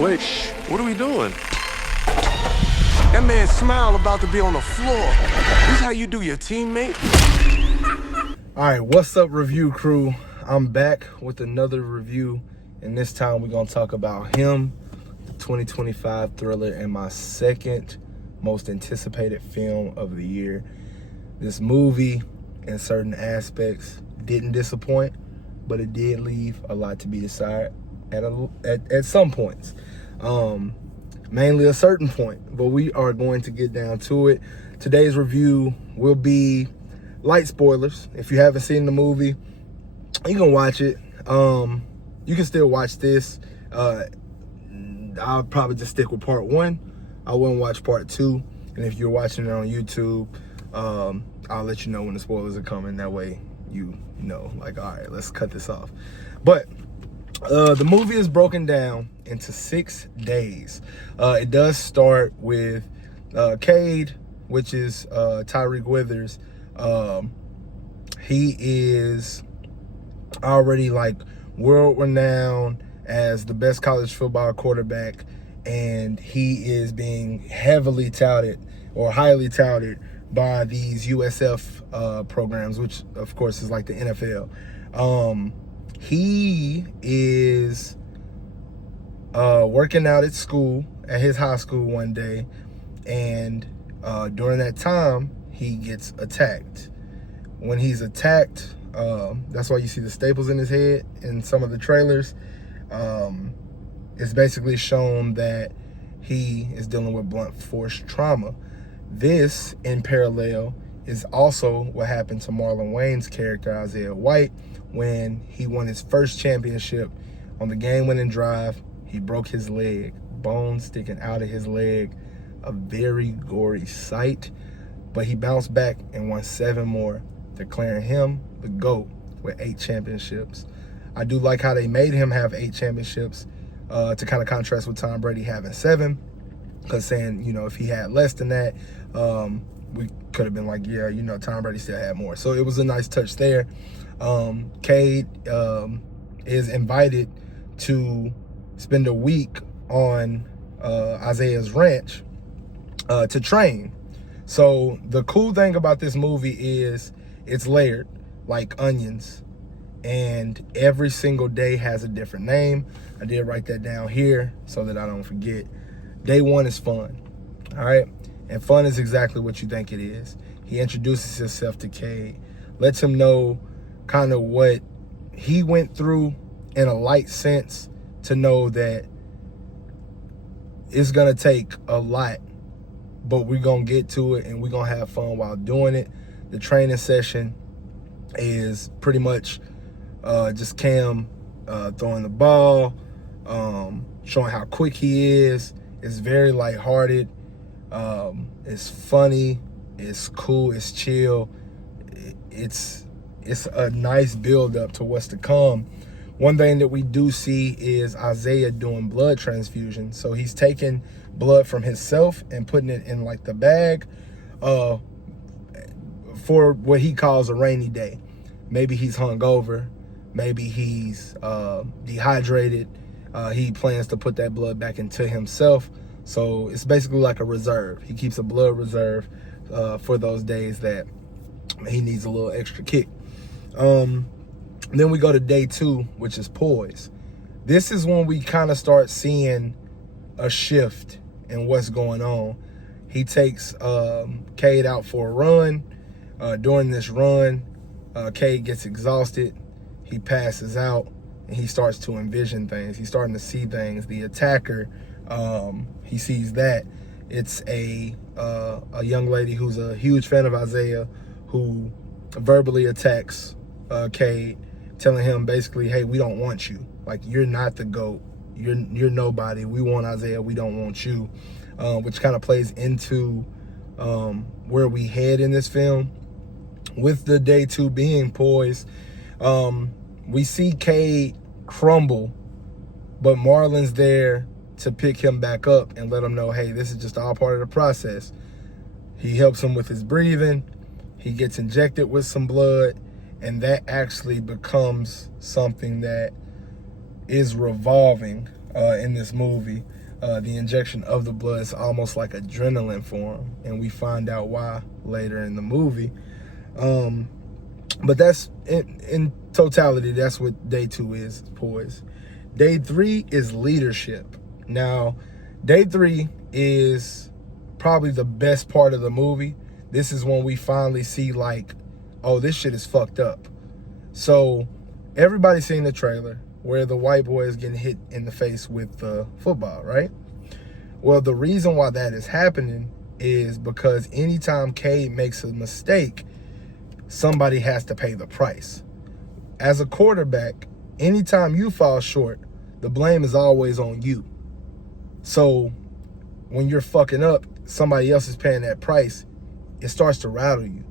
Wait, what are we doing? That man's smile about to be on the floor. This how you do your teammate? All right, what's up, review crew? I'm back with another review, and this time we're gonna talk about Him, the 2025 thriller, and my second most anticipated film of the year. This movie, in certain aspects, didn't disappoint, but it did leave a lot to be desired at some points. Mainly a certain point, but we are going to get down to it. Today's review will be light spoilers. If you haven't seen the movie, you can watch it. You can still watch this. I'll probably just stick with part one. I wouldn't watch part two. And if you're watching it on YouTube, I'll let you know when the spoilers are coming. That way you know, like, all right, let's cut this off. But the movie is broken down into 6 days. It does start with Cade, which is Tyriq Withers. He is already like world renowned as the best college football quarterback, and he is being heavily touted or highly touted by these USF programs, which of course is like the NFL. He is working out at school, at his high school one day, and during that time, he gets attacked. When he's attacked, that's why you see the staples in his head in some of the trailers. It's basically shown that he is dealing with blunt force trauma. This, in parallel, is also what happened to Marlon Wayne's character, Isaiah White, when he won his first championship on the game-winning drive. He broke his leg, bones sticking out of his leg, a very gory sight, but he bounced back and won 7 more, declaring him the GOAT with 8 championships. I do like how they made him have 8 championships to kind of contrast with Tom Brady having 7, because saying, you know, if he had less than that, we could have been like, yeah, you know, Tom Brady still had more. So it was a nice touch there. Cade is invited to spend a week on Isaiah's ranch to train. So the cool thing about this movie is it's layered like onions, and every single day has a different name. I did write that down here so that I don't forget. Day 1 is fun, all right? And fun is exactly what you think it is. He introduces himself to Cade, lets him know kind of what he went through in a light sense, to know that it's gonna take a lot, but we're gonna get to it and we're gonna have fun while doing it. The training session is pretty much just Cam throwing the ball, showing how quick he is. It's very lighthearted. It's funny. It's cool. It's chill. It's a nice build up to what's to come. One thing that we do see is Isaiah doing blood transfusion. So he's taking blood from himself and putting it in like the bag for what he calls a rainy day. Maybe he's hungover. Maybe he's dehydrated. He plans to put that blood back into himself. So it's basically like a reserve. He keeps a blood reserve for those days that he needs a little extra kick. Then we go to day 2, which is poise. This is when we kind of start seeing a shift in what's going on. He takes Cade out for a run. During this run, Cade gets exhausted. He passes out, and he starts to envision things. He's starting to see things. The attacker, he sees that. It's a young lady who's a huge fan of Isaiah, who verbally attacks Cade, telling him basically, hey, we don't want you. Like, you're not the GOAT. You're nobody. We want Isaiah. We don't want you. Which kind of plays into where we head in this film. With the day 2 being poise, we see Cade crumble, but Marlon's there to pick him back up and let him know, hey, this is just all part of the process. He helps him with his breathing. He gets injected with some blood, and that actually becomes something that is revolving in this movie. The injection of the blood is almost like adrenaline for him, and we find out why later in the movie. But that's in totality, that's what day 2 is, boys. Day 3 is leadership. Now, day 3 is probably the best part of the movie. This is when we finally see, like, oh, this shit is fucked up. So everybody's seen the trailer where the white boy is getting hit in the face with the football, right? Well, the reason why that is happening is because anytime Cade makes a mistake, somebody has to pay the price. As a quarterback, anytime you fall short, the blame is always on you. So when you're fucking up, somebody else is paying that price, it starts to rattle you.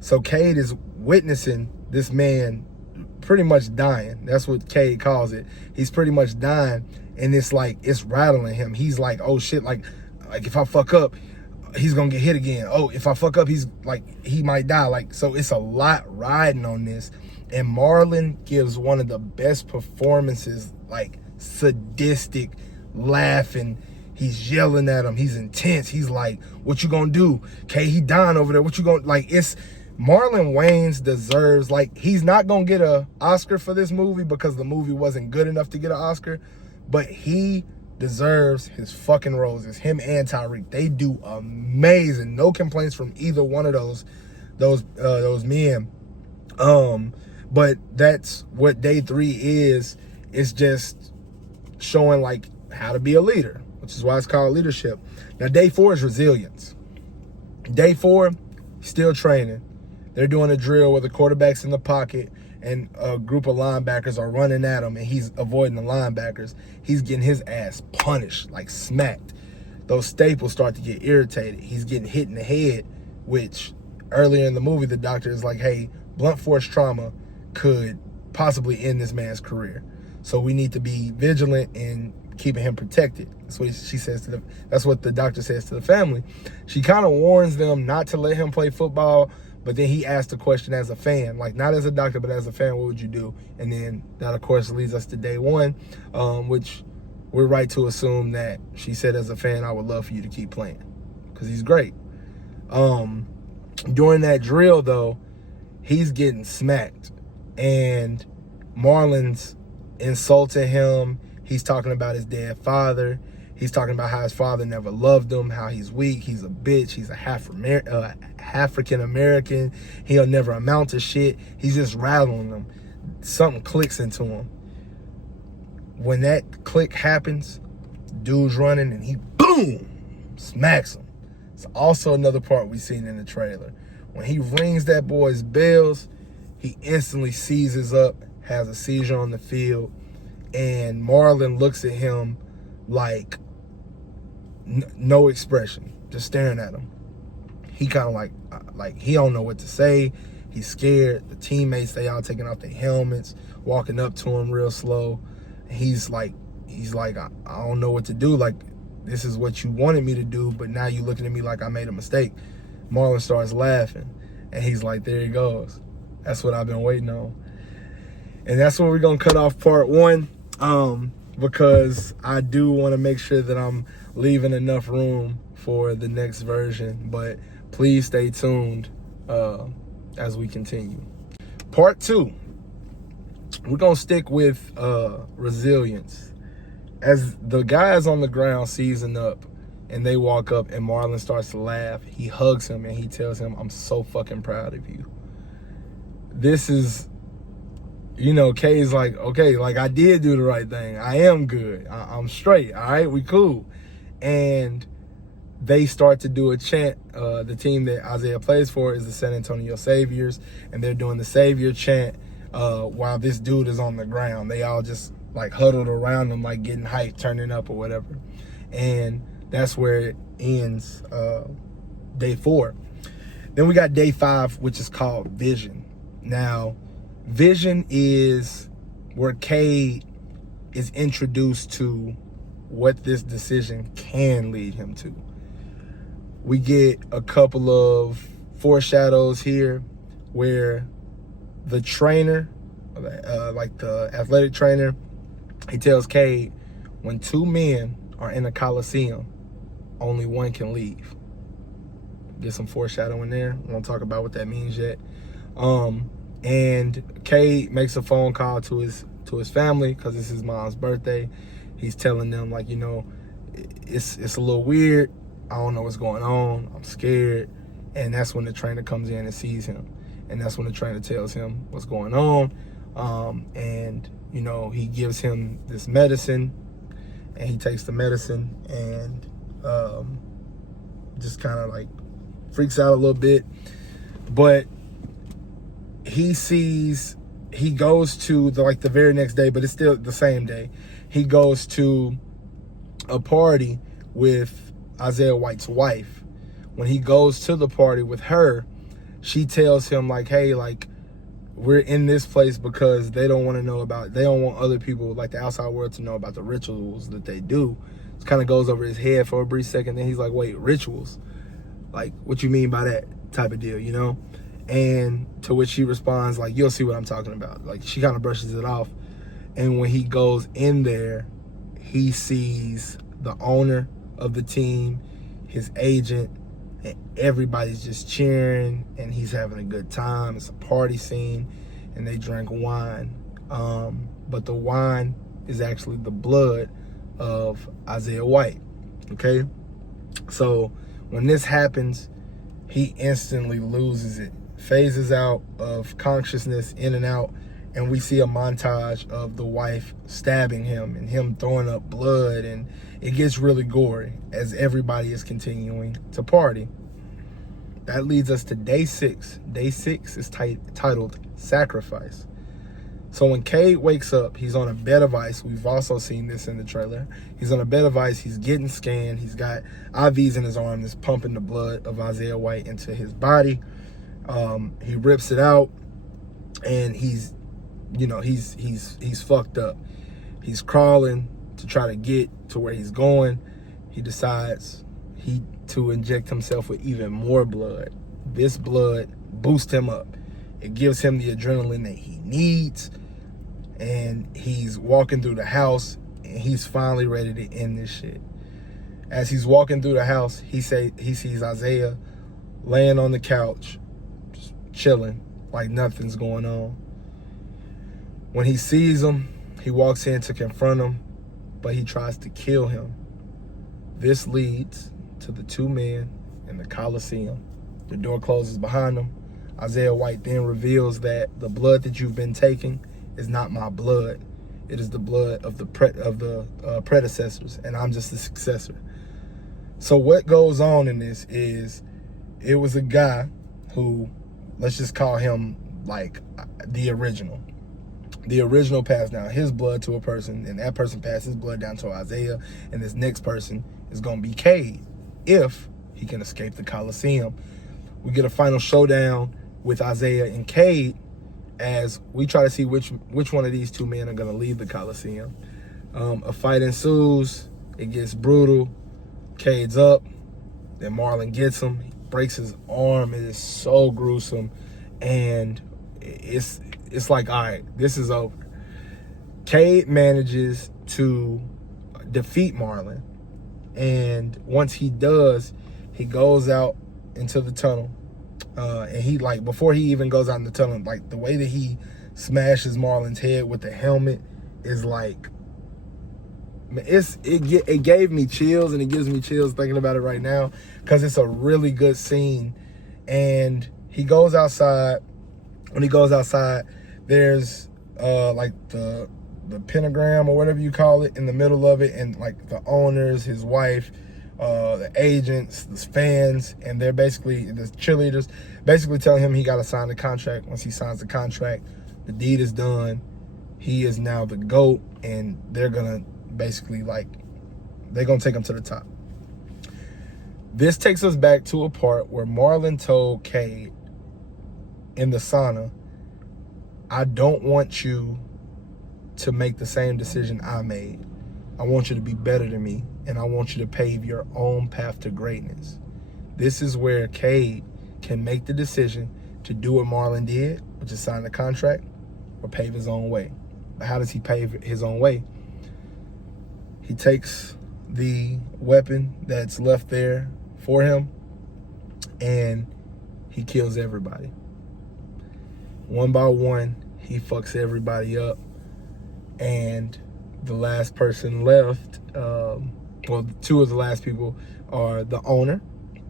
So Cade is witnessing this man pretty much dying. That's what Cade calls it. He's pretty much dying, and it's like, it's rattling him. He's like, oh shit, like if I fuck up, he's gonna get hit again. Oh, if I fuck up, he's like, he might die. Like, so it's a lot riding on this. And Marlon gives one of the best performances, like sadistic, laughing. He's yelling at him. He's intense. He's like, what you gonna do? Okay, he dying over there. What you gonna, like, it's, Marlon Wayans deserves, like, he's not gonna get an Oscar for this movie because the movie wasn't good enough to get an Oscar, but he deserves his fucking roses. Him and Tyriq, they do amazing. No complaints from either one of those men. But that's what day 3 is. It's just showing, like, how to be a leader, which is why it's called leadership. Now, day 4 is resilience. Day 4, still training. They're doing a drill where the quarterback's in the pocket and a group of linebackers are running at him, and he's avoiding the linebackers. He's getting his ass punished, like smacked. Those staples start to get irritated. He's getting hit in the head, which earlier in the movie, the doctor is like, hey, blunt force trauma could possibly end this man's career. So we need to be vigilant in keeping him protected. That's what she says to them. That's what the doctor says to the family. She kind of warns them not to let him play football, but then he asked the question as a fan, like not as a doctor, but as a fan, what would you do? And then that, of course, leads us to day 1, which we're right to assume that she said as a fan, I would love for you to keep playing because he's great. During that drill, though, he's getting smacked, and Marlon's insulting him. He's talking about his dead father. He's talking about how his father never loved him, how he's weak, he's a bitch, he's a African American, he'll never amount to shit. He's just rattling them. Something clicks into him. When that click happens, dude's running and he, boom, smacks him. It's also another part we seen in the trailer. When he rings that boy's bells, he instantly seizes up, has a seizure on the field, and Marlon looks at him like no expression, just staring at him. He kind of like he don't know what to say. He's scared. The teammates, they all taking off their helmets, walking up to him real slow. He's like, I don't know what to do. Like, this is what you wanted me to do, but now you looking at me like I made a mistake. Marlon starts laughing, and he's like, there he goes. That's what I've been waiting on. And that's where we're gonna cut off part 1, because I do want to make sure that I'm leaving enough room for the next version. But please stay tuned as we continue. Part 2, we're gonna stick with resilience. As the guys on the ground season up, and they walk up, and Marlon starts to laugh, he hugs him and he tells him, I'm so fucking proud of you. This is, you know, Kay's like, okay, like I did do the right thing. I am good. I'm straight. All right, we cool. And they start to do a chant. The team that Isaiah plays for is the San Antonio Saviors, and they're doing the Savior chant while this dude is on the ground. They all just like huddled around him, like getting hyped, turning up or whatever. And that's where it ends day 4. Then we got day 5, which is called Vision. Now, Vision is where Cade is introduced to what this decision can lead him to. We get a couple of foreshadows here where the trainer, like the athletic trainer, he tells Cade, when two men are in a coliseum, only one can leave. Get some foreshadowing there. I won't talk about what that means yet. And Cade makes a phone call to his family because it's his mom's birthday. He's telling them, like, you know, it's a little weird. I don't know what's going on. I'm scared. And that's when the trainer comes in and sees him. And that's when the trainer tells him what's going on. And, you know, he gives him this medicine. And he takes the medicine and just kind of like freaks out a little bit. But he goes to the very next day, but it's still the same day. He goes to a party with Isaiah White's wife. When he goes to the party with her, she tells him, like, hey, like, we're in this place because they don't want other people, like the outside world, to know about the rituals that they do. It kind of goes over his head for a brief second. Then he's like, wait, rituals? Like, what you mean by that type of deal, you know? And to which she responds, like, you'll see what I'm talking about. Like, she kind of brushes it off. And when he goes in there, he sees the owner of the team, his agent, and everybody's just cheering, and he's having a good time. It's a party scene, and they drink wine. But the wine is actually the blood of Isaiah White, okay? So when this happens, he instantly loses it, phases out of consciousness, in and out, and we see a montage of the wife stabbing him and him throwing up blood, and it gets really gory as everybody is continuing to party. That leads us to day 6. Day 6 is titled Sacrifice. So when Cade wakes up, he's on a bed of ice. We've also seen this in the trailer. He's on a bed of ice. He's getting scanned. He's got IVs in his arm that's pumping the blood of Isaiah White into his body. He rips it out, and he's fucked up. He's crawling to try to get to where he's going. He decides to inject himself with even more blood. This blood boosts him up. It gives him the adrenaline that he needs. And he's walking through the house, and he's finally ready to end this shit. As he's walking through the house, he sees Isaiah laying on the couch, just chilling, like nothing's going on. When he sees him, he walks in to confront him, but he tries to kill him. This leads to the two men in the Coliseum. The door closes behind them. Isaiah White then reveals that the blood that you've been taking is not my blood. It is the blood of the predecessors, and I'm just the successor. So what goes on in this is, it was a guy who, let's just call him like the original. The original passed down his blood to a person, and that person passed his blood down to Isaiah, and this next person is going to be Cade, if he can escape the Coliseum. We get a final showdown with Isaiah and Cade as we try to see which one of these two men are going to leave the Coliseum. A fight ensues. It gets brutal. Cade's up. Then Marlon gets him. He breaks his arm. It is so gruesome. And it's like, all right, this is over. Cade manages to defeat Marlon. And once he does, he goes out into the tunnel. And he, like, before he even goes out in the tunnel, like, the way that he smashes Marlon's head with the helmet is like, it gave me chills, and it gives me chills thinking about it right now, because it's a really good scene. And he goes outside. When he goes outside, there's like the pentagram or whatever you call it in the middle of it, and like the owners, his wife, the agents, the fans, and they're basically, the cheerleaders, basically telling him he got to sign the contract. Once he signs the contract, the deed is done. He is now the GOAT, and they're gonna basically, like, they're gonna take him to the top. This takes us back to a part where Marlon told Cade in the sauna, I don't want you to make the same decision I made. I want you to be better than me, and I want you to pave your own path to greatness. This is where Cade can make the decision to do what Marlon did, which is sign the contract, or pave his own way. But how does he pave his own way? He takes the weapon that's left there for him, and he kills everybody. One by one, he fucks everybody up. And the last person left, well, two of the last people are the owner,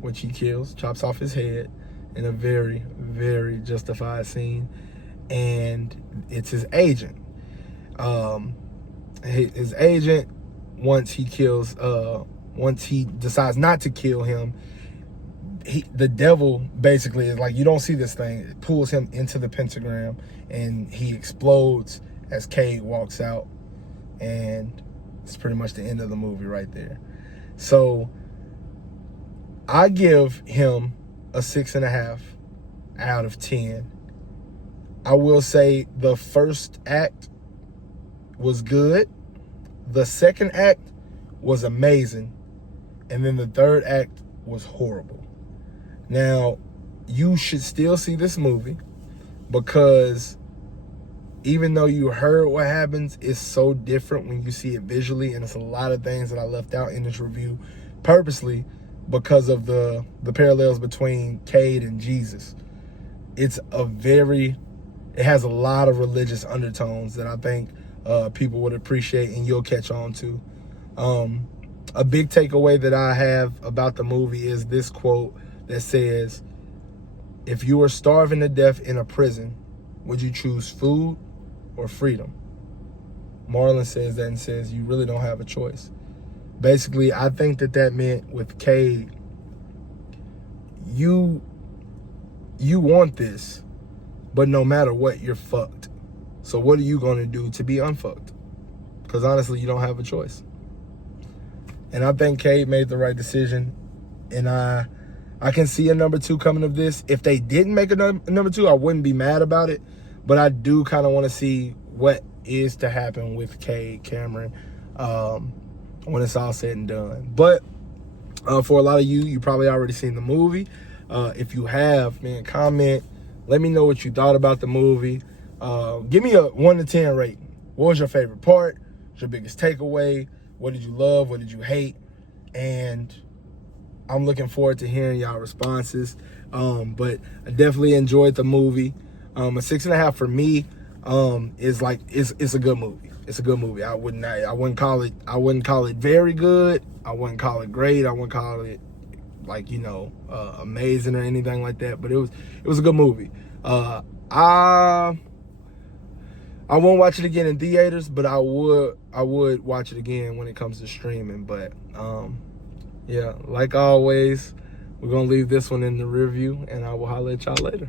which he kills, chops off his head in a very, very justified scene. And it's his agent. His agent, once he decides not to kill him, the devil basically is like, you don't see this thing, it pulls him into the pentagram, and he explodes as Cade walks out, and it's pretty much the end of the movie right there. So I give him a 6.5 out of 10. I will say the first act was good, the second act was amazing, and then the third act was horrible. Now, you should still see this movie, because even though you heard what happens, it's so different when you see it visually, and it's a lot of things that I left out in this review purposely because of the parallels between Cade and Jesus. It has a lot of religious undertones that I think people would appreciate and you'll catch on to. A big takeaway that I have about the movie is this quote that says, "If you were starving to death in a prison, would you choose food or freedom?" Marlon says that and says, you really don't have a choice. Basically, I think that meant with Cade, you want this, but no matter what, you're fucked. So what are you going to do to be unfucked? Because honestly, you don't have a choice. And I think Cade made the right decision. And I can see a number 2 coming of this. If they didn't make a number 2, I wouldn't be mad about it. But I do kind of want to see what is to happen with Cade Cameron when it's all said and done. But for a lot of you probably already seen the movie. If you have, man, comment. Let me know what you thought about the movie. Give me a 1 to 10 rating. What was your favorite part? What's your biggest takeaway? What did you love? What did you hate? And I'm looking forward to hearing y'all responses. But I definitely enjoyed the movie. A 6.5 for me is like it's a good movie. It's a good movie. I wouldn't call it very good. I wouldn't call it great. I wouldn't call it like, amazing or anything like that. But it was a good movie. I won't watch it again in theaters, but I would watch it again when it comes to streaming. But yeah, like always, we're gonna leave this one in the review, and I will holler at y'all later.